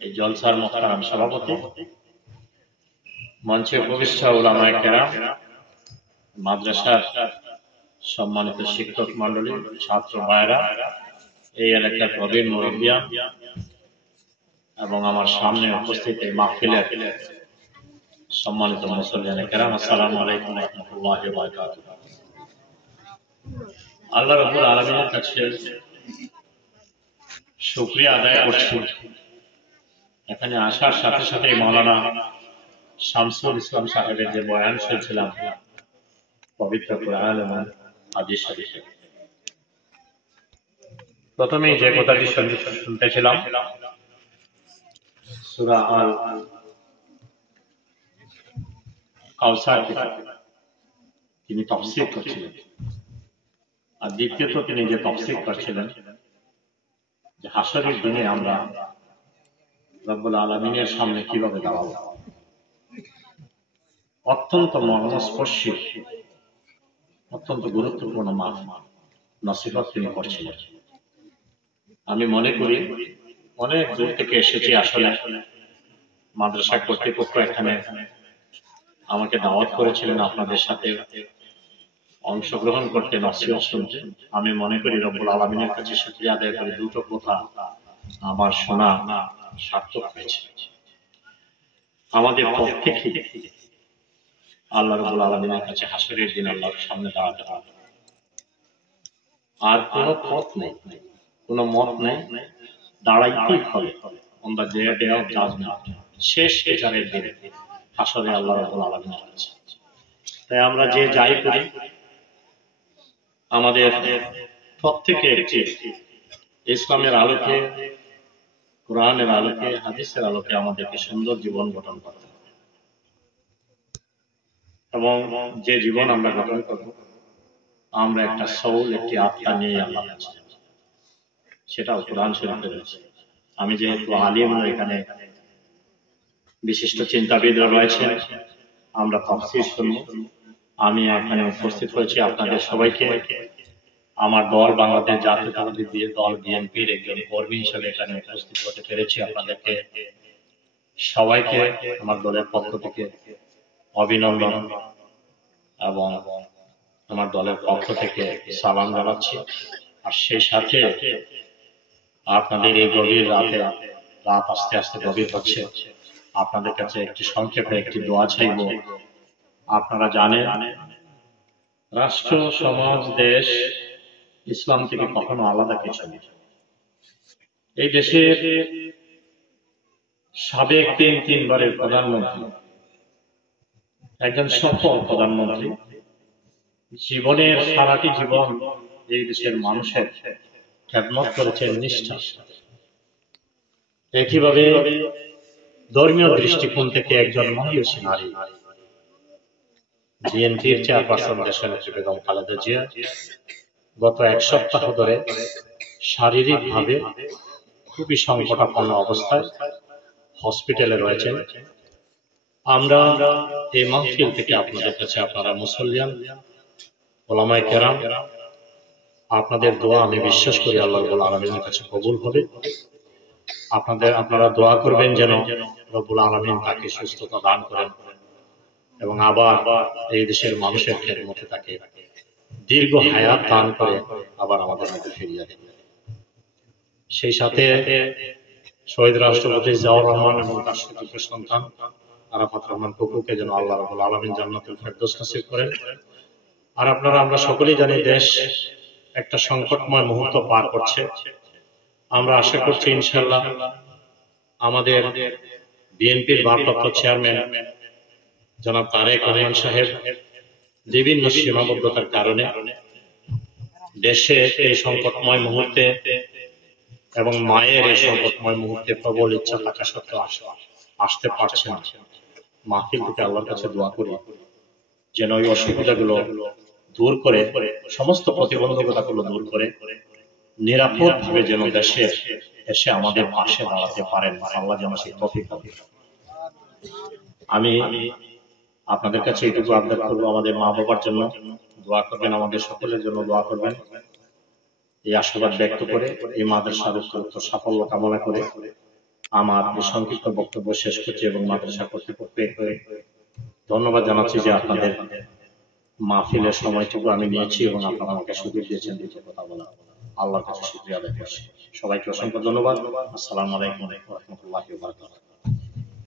এই জলসার মোহতারাম সভাপতি, মঞ্চে উপবিষ্ট উলামায়ে কেরাম, মাদ্রাসার সম্মানিত শিক্ষক মণ্ডলী, ছাত্র ভাইরা, এই এলাকার প্রবীণ মুরব্বিয়ান এবং আমার সামনে উপস্থিত এই মাহফিলের সম্মানিত মুসল্লিয়ানে কেরাম, আসসালামু আলাইকুম ওয়া রাহমাতুল্লাহি ওয়া বারাকাতুহু। আল্লাহ রাব্বুল আলামিনের কাছে শুকরিয়া আদায় করছি, এখানে আসার সাথে সাথে মাওলানা শামসুল ইসলাম সাহেবের যে বয়ান শুনছিলাম পবিত্র কোরআন এবং হাদিস শরীফ, প্রথমেই যে কথাটি শুনতেছিলাম সূরা আল কাউসার তিনি তাফসীর করছিলেন, আর দ্বিতীয়ত তিনি যে তাফসীর করছিলেন যে হাশরের দিনে আমরা রব্বুল আলামিনের সামনে কিভাবে দাঁড়াবো। অত্যন্ত মর্মস্পর্শী, অত্যন্ত গুরুত্বপূর্ণ নসিহত তিনি করছিলেন। আমি মনে করি অনেক দূর থেকে এসেছি, আসলে মাদ্রাসা কর্তৃপক্ষ এখানে আমাকে দাওয়াত করেছিলেন আপনাদের সাথে অংশগ্রহণ করতে, নসিহত শুনতে। আমি মনে করি রব্বুল আলামিনের কাছে শুকরিয়া আদায় করে দুটো কথা আমার শোনা সার্থক হয়েছে। আমাদের প্রত্যেকে আল্লাহ রাব্বুল আলামিনের কাছে হাশরের দিন আল্লাহর সামনে দাঁড়াতে হবে, আর কোনো পথ নেই, কোনো মত নেই, দাঁড়াইতেই হবে। On the day of judgement, শেষ বিচারের দিনে হাশরে আল্লাহ রাব্বুল আলামিনের কাছে। তাই আমরা যে যাই করি আমাদের প্রত্যেকে একটি ইসলামের আলোকে, কোরআনের আলোকে, হাদিসের আলোকে আমাদেরকে সুন্দর জীবন গঠন করতে হবে, এবং যে জীবন আমরা গঠন করব আমরা একটা সোল, একটি আত্মা নিয়ে আল্লাহ কাছে, সেটাও কোরআন শরীফে রয়েছে। আমি যেহেতু আলিম, এখানে বিশিষ্ট চিন্তাবিদরা রয়েছেন, আমরা তাফসীর শুনব। আমি এখানে উপস্থিত হয়েছি আপনাদের সবাইকে আমার দল বাংলাদেশ জাতীয়তাবাদী দল বিএনপির একজন কর্মী হিসেবে এখানে উপস্থিত হতে পেরেছি। আপনাদেরকে সবাইকে আমার দলের পক্ষ থেকে অভিনন্দন এবং আমার দলের পক্ষ থেকে সালাম জানাচ্ছি। আর সেই সাথে আপনাদের এই গভীর রাতে, রাত আস্তে আস্তে গভীর হচ্ছে, আপনাদের কাছে একটি সংক্ষেপে একটি দোয়া চাইব। আপনারা জানেন রাষ্ট্র, সমাজ, দেশ ইসলাম থেকে কখনো আলাদা কিছু নেই। এই দেশের সাবেক তিনবারের প্রধানমন্ত্রী, একজন সফল প্রধানমন্ত্রী, জীবনের সারাটি জীবন এই দেশের মানুষের খেদমত করেছেন নিষ্ঠার সাথে। একইভাবে ধর্মীয় দৃষ্টিকোণ থেকে একজন মহিয়সী নারী, বিএনপির চেয়ারপারসন দেশনেত্রী বেগম খালেদা জিয়া গত এক সপ্তাহ ধরে শারীরিকভাবে খুবই সংকটাপন্ন অবস্থায় হসপিটালে রয়েছেন। আমরা এই মাহফিল থেকে আপনাদের কাছে, আপনারা মুসল্লিয়ান, উলামায়ে কেরাম, আপনাদের দোয়া আমি বিশ্বাস করি আল্লাহ রাব্বুল আলামিনের কাছে কবুল হবে। আপনারা দোয়া করবেন যেন রব্বুল আলামিন তাকে সুস্থতা দান করেন এবং আবার এই দেশের মানুষের খেদমতে তাকে দীর্ঘ হায়াত দান করে আবার আমাদের মধ্যে ফিরিয়ে দেন। সেই সাথে শহীদ রাষ্ট্রপতি জিয়াউর রহমান এবং তার সুযোগ্য সন্তান আরাফাত রহমান কুকুকে যেন আল্লাহ রাব্বুল আলামিন জান্নাতুল ফেরদৌস নসিব করেন। আর আমরা সকলেই জানি দেশ একটা সংকটময় মুহূর্ত পার করছে। আমরা আশা করছি ইনশাআল্লাহ আমাদের বিএনপির ভারপ্রাপ্ত চেয়ারম্যান জনাব তারেক রহমান সাহেব বিভিন্ন সীমাবদ্ধতার কারণে দেশে এই সংকটময় মুহূর্তে এবং মায়ের এই সংকটময় মুহূর্তে প্রবল ইচ্ছা থাকা সত্ত্বেও আসতে পারছেন। মাহফিল থেকে আল্লাহর কাছে দোয়া করি যেন ওই অসুবিধাগুলো দূর করে, সমস্ত প্রতিবন্ধকতাগুলো দূর করে নিরাপদ ভাবে যেন দেশে এসে আমাদের পাশে দাঁড়াতে পারেন। আল্লাহ যেন সেই তৌফিক দান করেন। আমি আপনাদের কাছে এইটুকু আবদার করবো, আমাদের মা বাবার জন্য দোয়া করবেন, আমাদের সকলের জন্য দোয়া করবেন। এই আশীর্বাদ ব্যক্ত করে, এই মাদ্রাসার উত্তরোত্তর সাফল্য কামনা করে আমার এই সংক্ষিপ্ত বক্তব্য শেষ করছি এবং মাদ্রাসা কর্তৃপক্ষকে ধন্যবাদ জানাচ্ছি যে আপনাদের মাহফিলের সময়টুকু আমি নিয়েছি এবং আপনারা আমাকে সুযোগ দিয়েছেন দুটো কথা বলা। আল্লাহর কাছে শুকরিয়া আদায় করছি। সবাইকে অসংখ্য ধন্যবাদ। আসসালামু আলাইকুম ওয়া রাহমাতুল্লাহি ওয়া বারাকাতুহু।